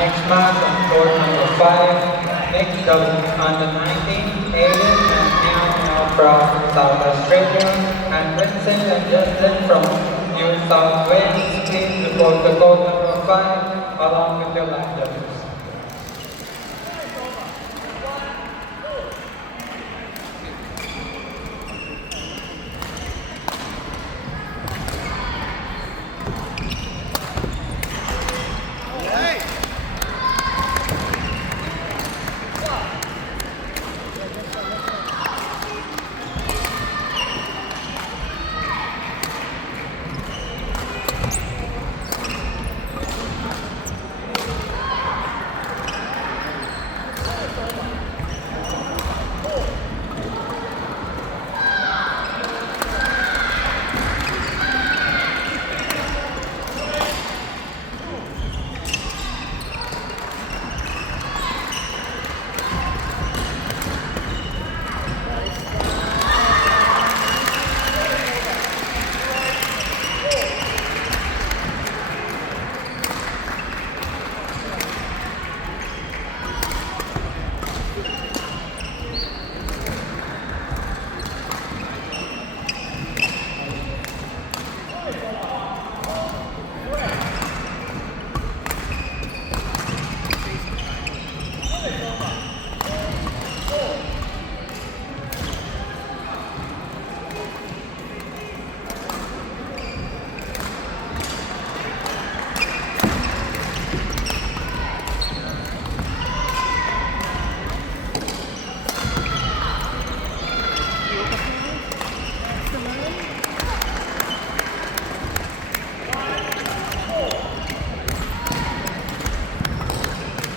Next match on court number 5, mixed doubles under 19, Aiden and Meow from South Australia, and Vincent and Justin from New South Wales. Please report to court number 5 along with your line doubles.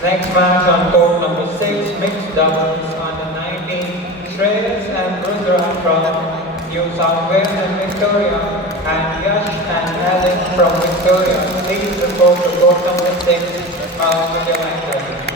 Next match on court number 6, mixed doubles under 19, Shreyas and Rudra from New South Wales and Victoria, and Yash and Alan from Victoria. Please report to court number 6 along with your line doubles.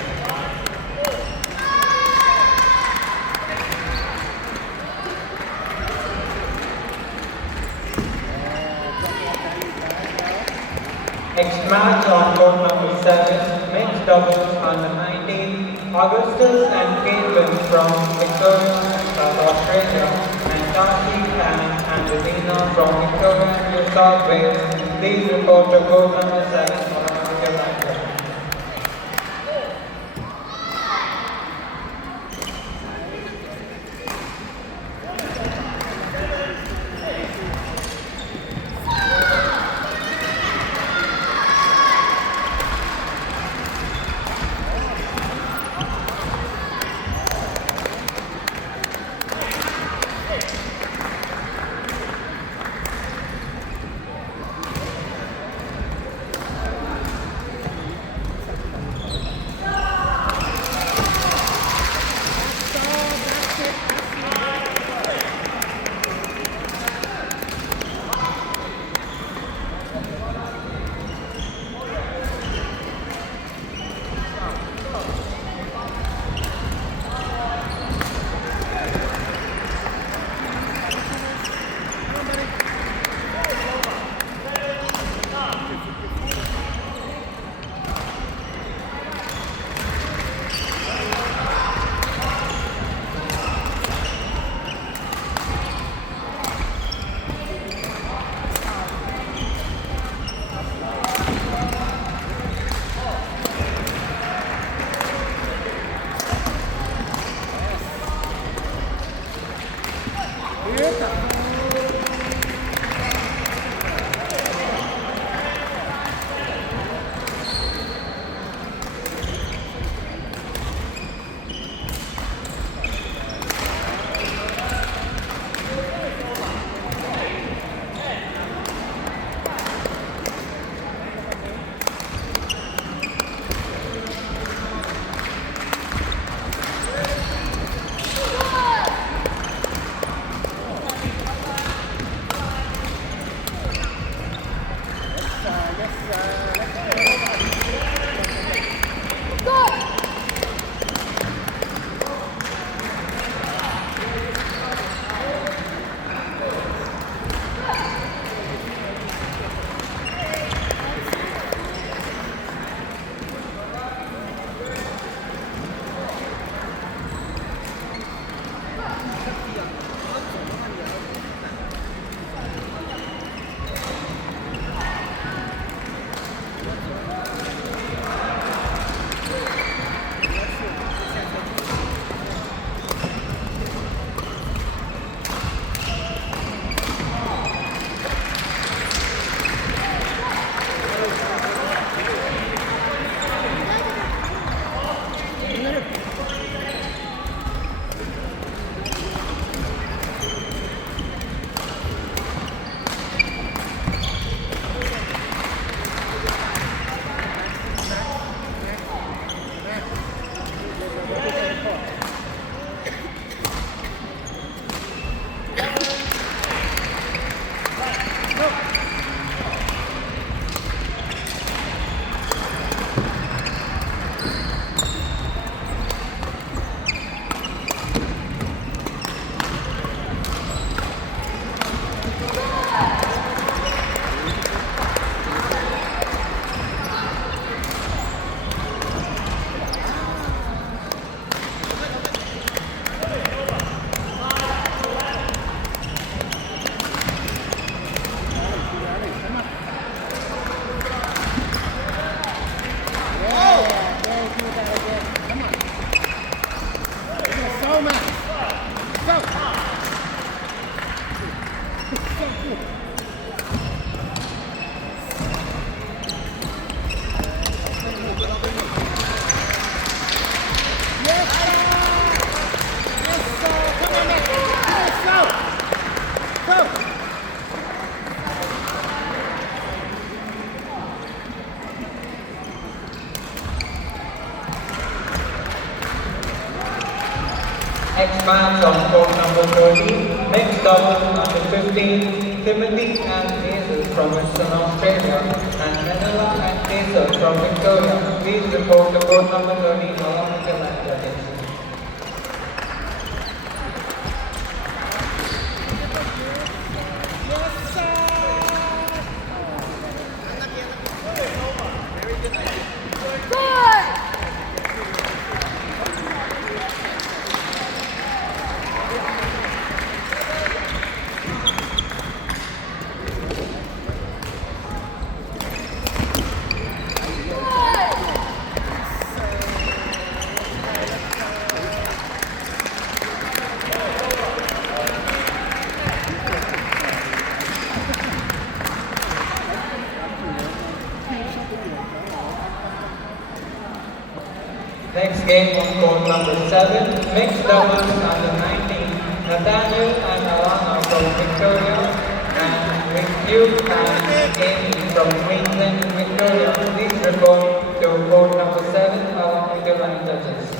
Next match on court number 7, mixed doubles under 19, Augustus and Caitlin from Victoria, South Australia, and Tashi and Angelina from Victoria, New South Wales. Please report to court number 7 along with your line doubles. Next match on court number 30, mixed doubles under 15, Timothy and Hazel from Western Australia and Manila and Hazel from Victoria. Please report to court number 30 along with your line judges. Next game on court number 7, mixed doubles under 19, Nathaniel and Alana from Victoria and Hugh and Amy from Queensland and Victoria. Please report to court number 7 along with your line judges.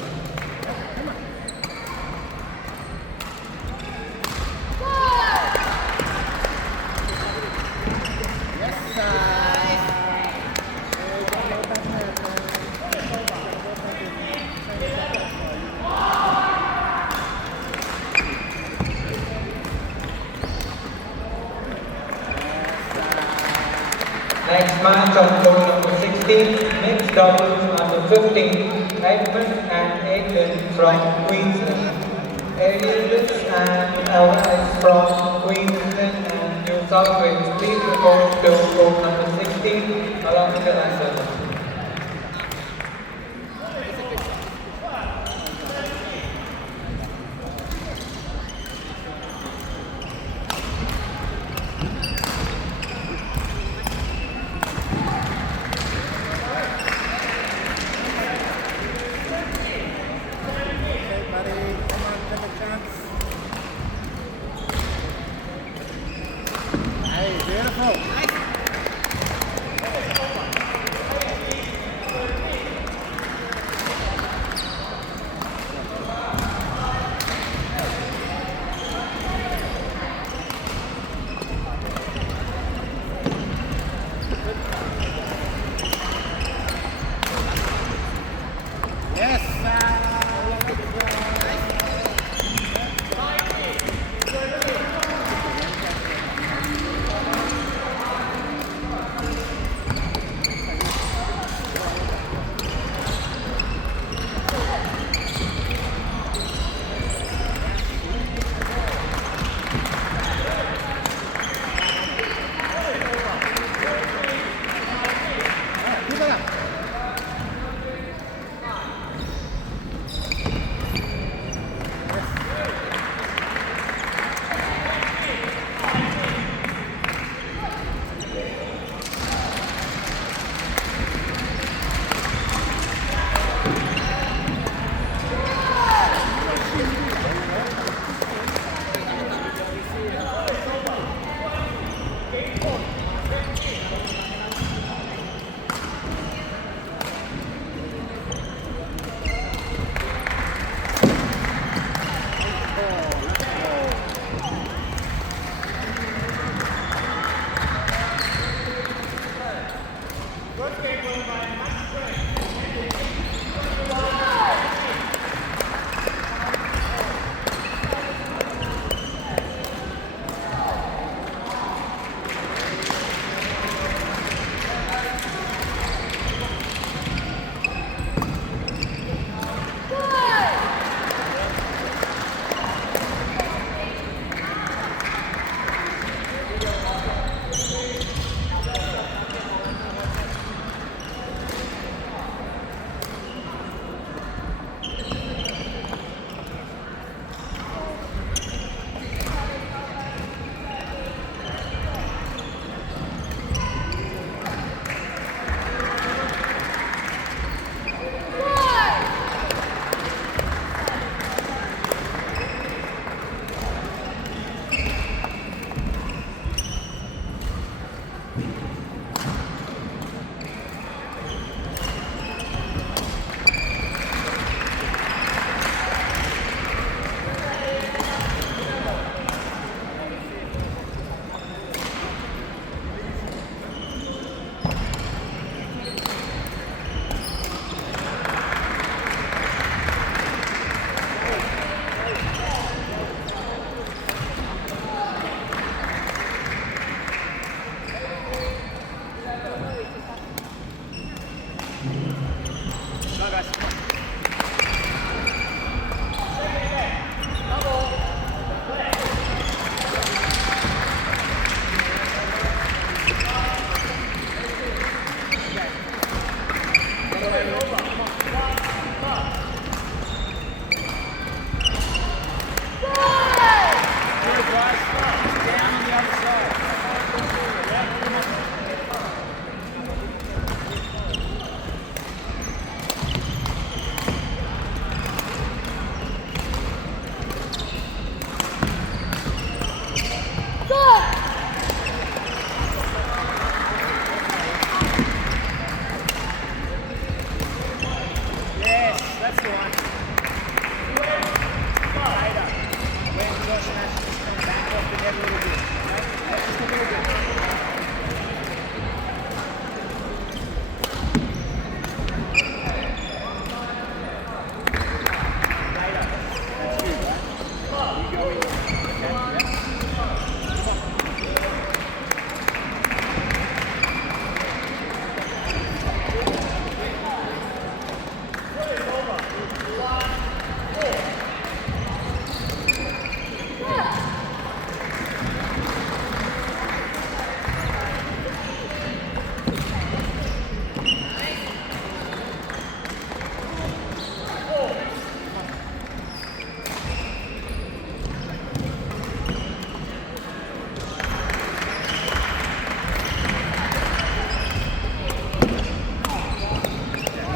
Next match on court number 16, mixed doubles under 15, Edmund and Aidan from Queensland, Ariel and Alice from Queensland and New South Wales. Please report to court number 16 along with the line judges. Go, guys.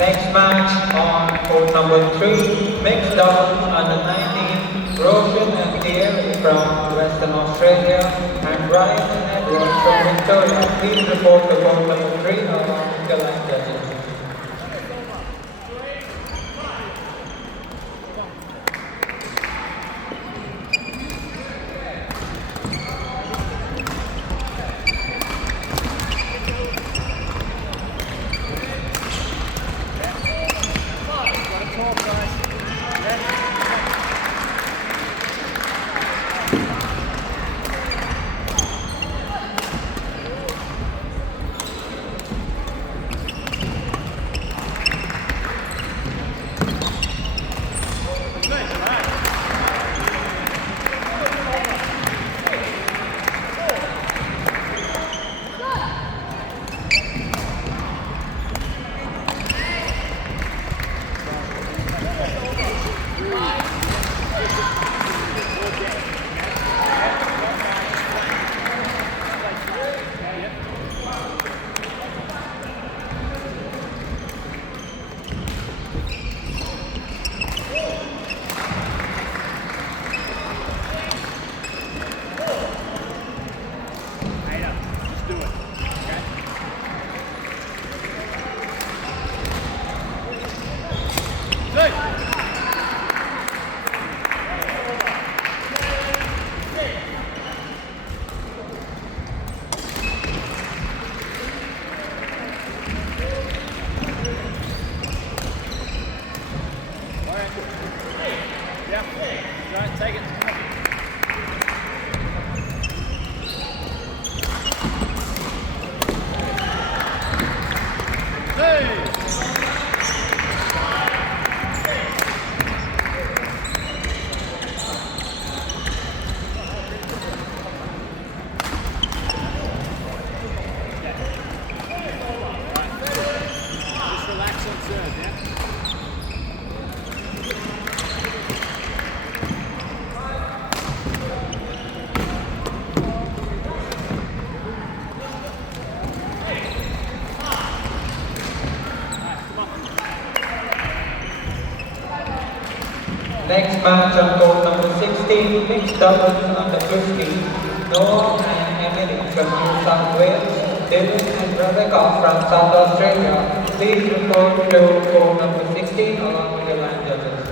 Next match on court number 3, mixed doubles under 19, Roshan and Thierry from Western Australia and Ryan and Edward from Victoria. Please report to court number 3 along the line judges. Next match on court number 16, mixed doubles under 15, Noah and Emily from New South Wales, Dylan and Rebecca from South Australia. Please report to court number 16 along with your line judges.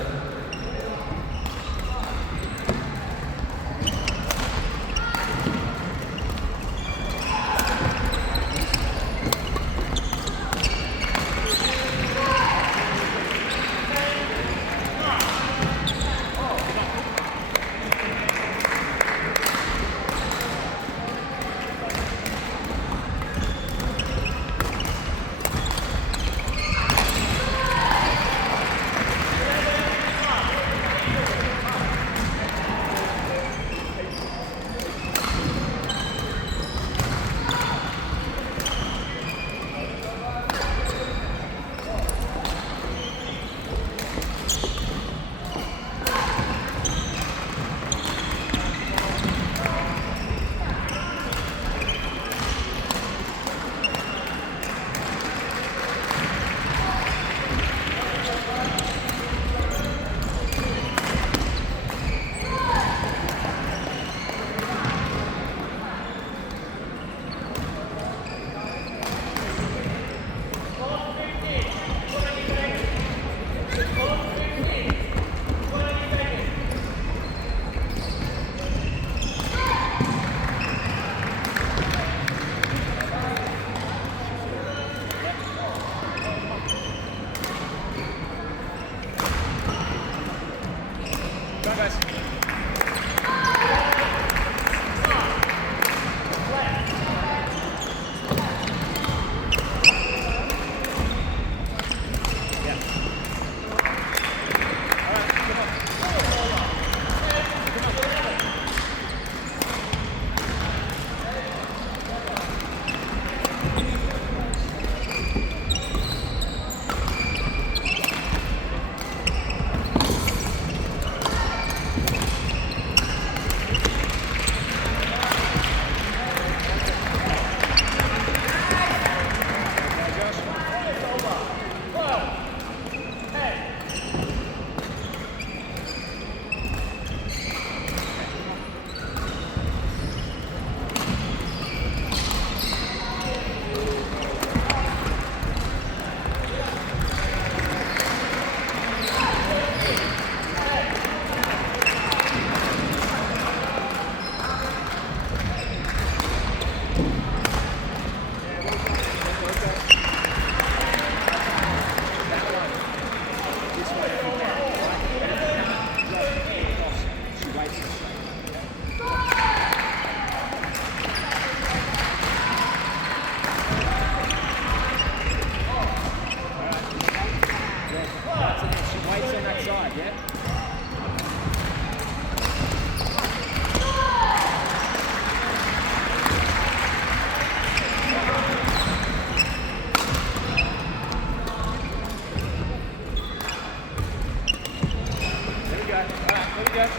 Next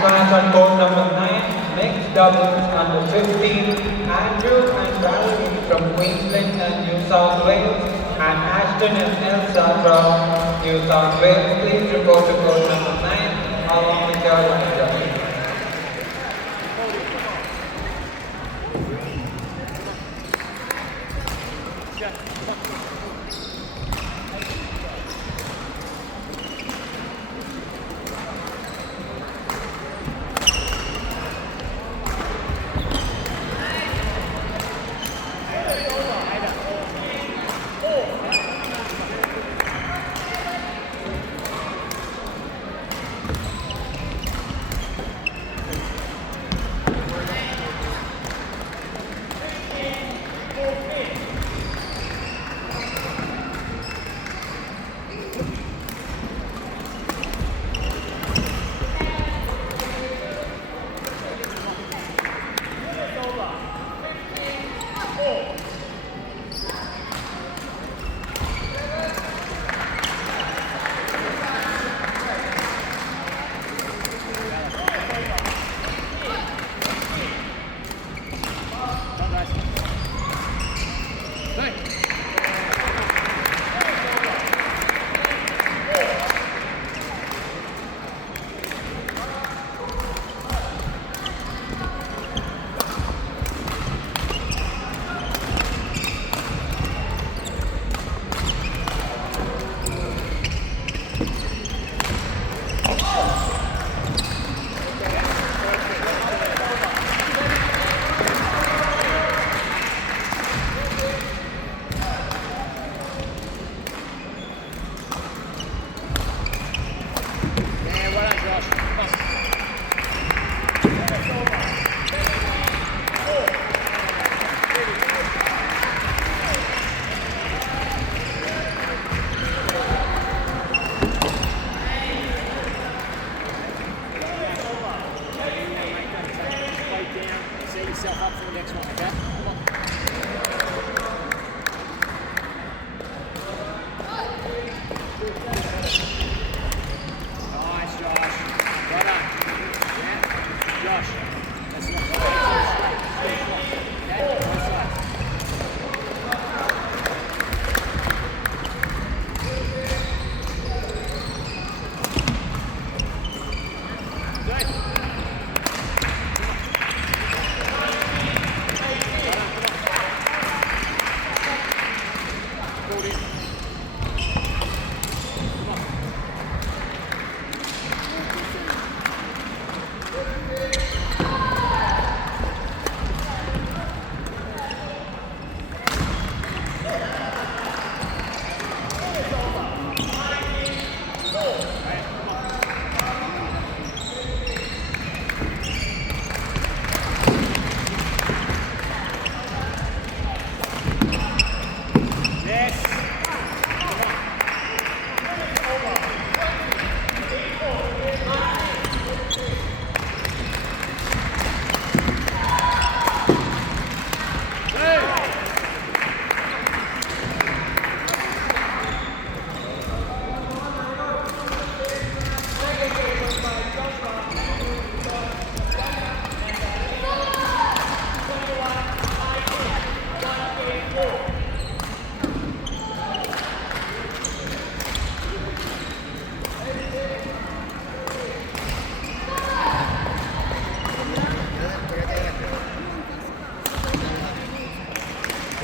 match on court number 9, mixed doubles under 15, Andrew and Valerie from Queensland and New South Wales, and Ashton and Elsa from New South Wales. Please report to court number 9 along with your judges.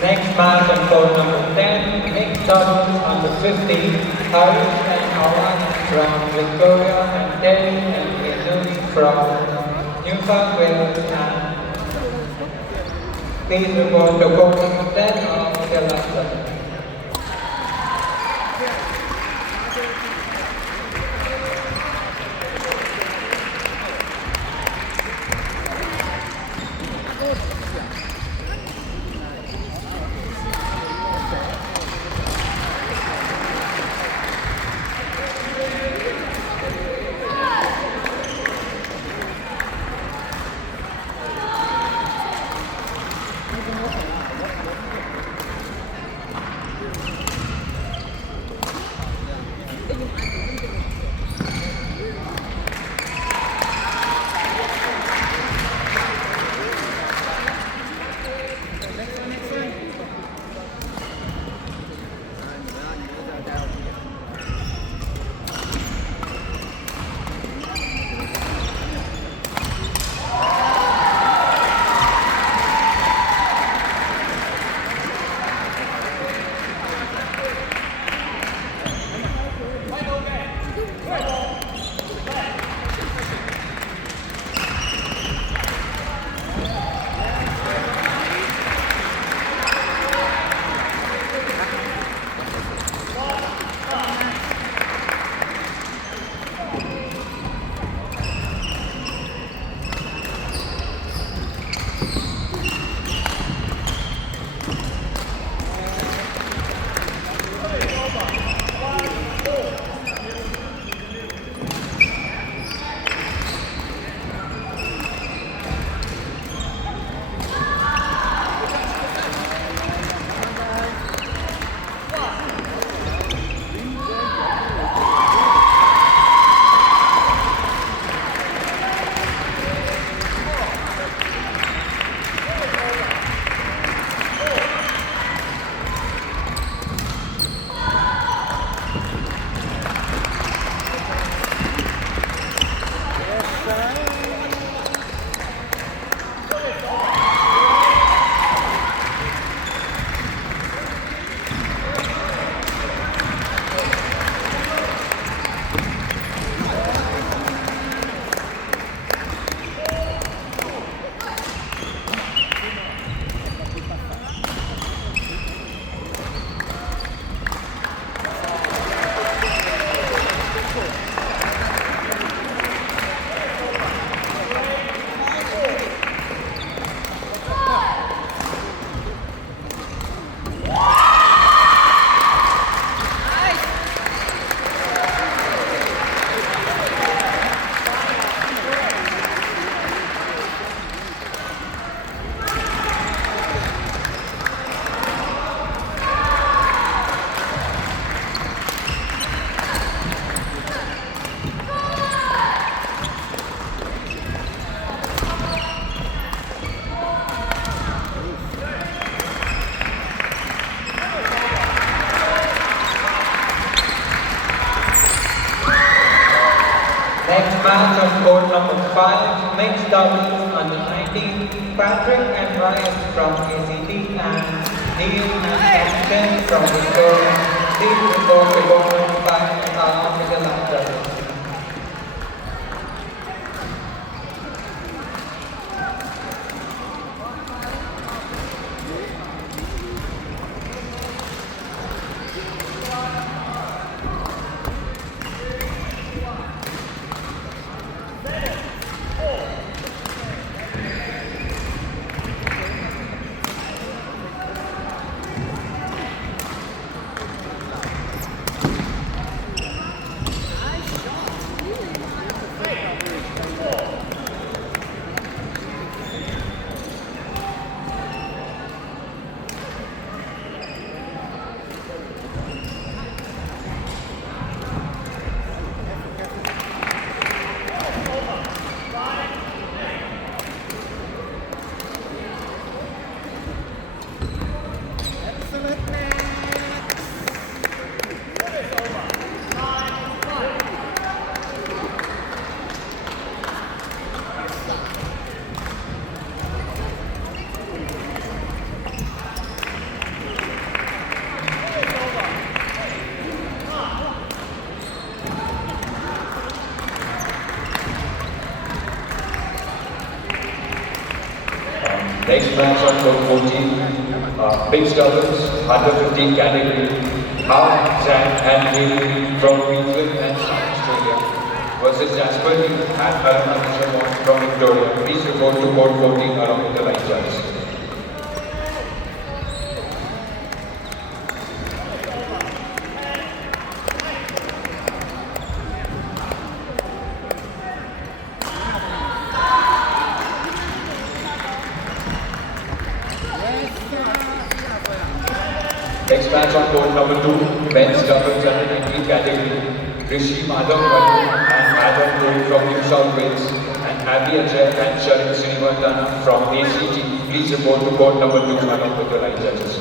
Next match on court number 10, mixed doubles under 15, Harish and Awan from Victoria and Terry and Keanu from New South Wales, and please report to court number 10 along with your last judges. match on court number 5, mixed doubles under 19, Patrick and Ryan from ACT and Neil and Captain from Victoria. Please report to court number 5 and our official judges. Next match on court 14, mixed doubles, under 15 category, Hao Zhang and Haley from Queensland and South Australia versus Jasper Lee and Arun Sharma from Victoria. Please report to court 14 along with the line judges. Next match on court number 2, men's doubles under 19 category, Rishi Madhav and Adam Roy from New South Wales and Abhi Ajay and Sharit Srinivardhana from ACT. Please report to court number 2 along with the line judges.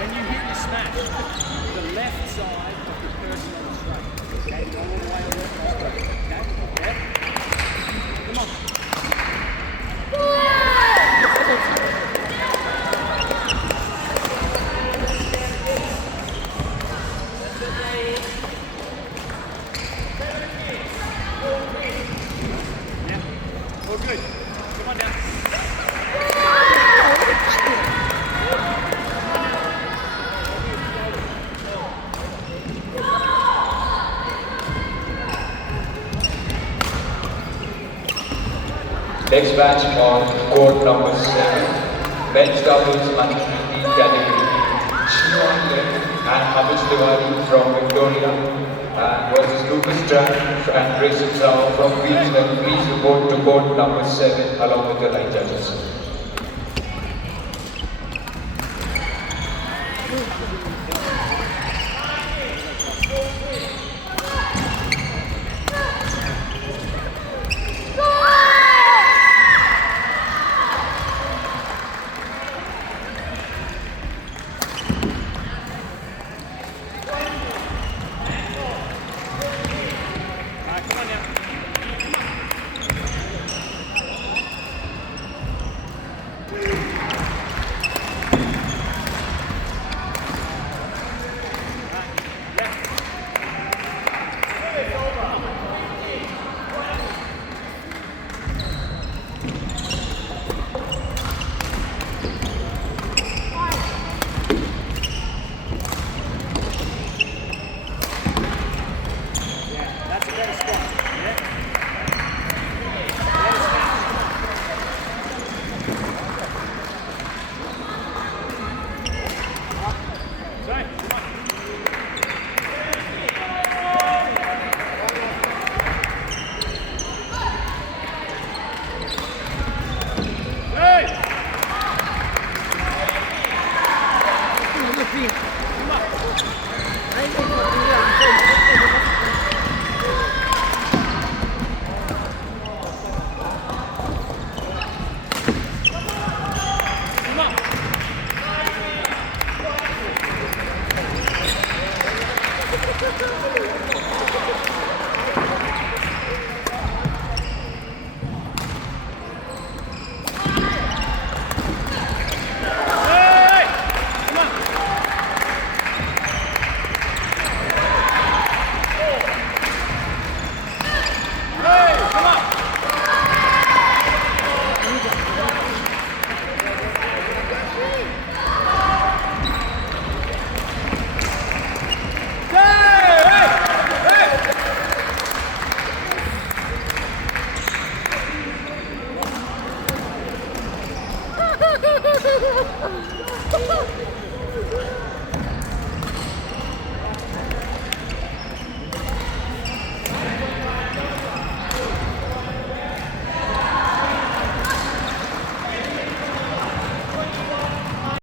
When you hit the smash, the left side of the person on the straight. Okay, go all the way around the straight. Okay, yeah. Come on. Yeah, all good. Come on down. Next match on court number 7, men's doubles under 15 category. Shion Lim and Hamish Tiwari from Victoria versus Lucas Tran and Grayson Rao from Queensland. Please report to court number 7 along with your line judges.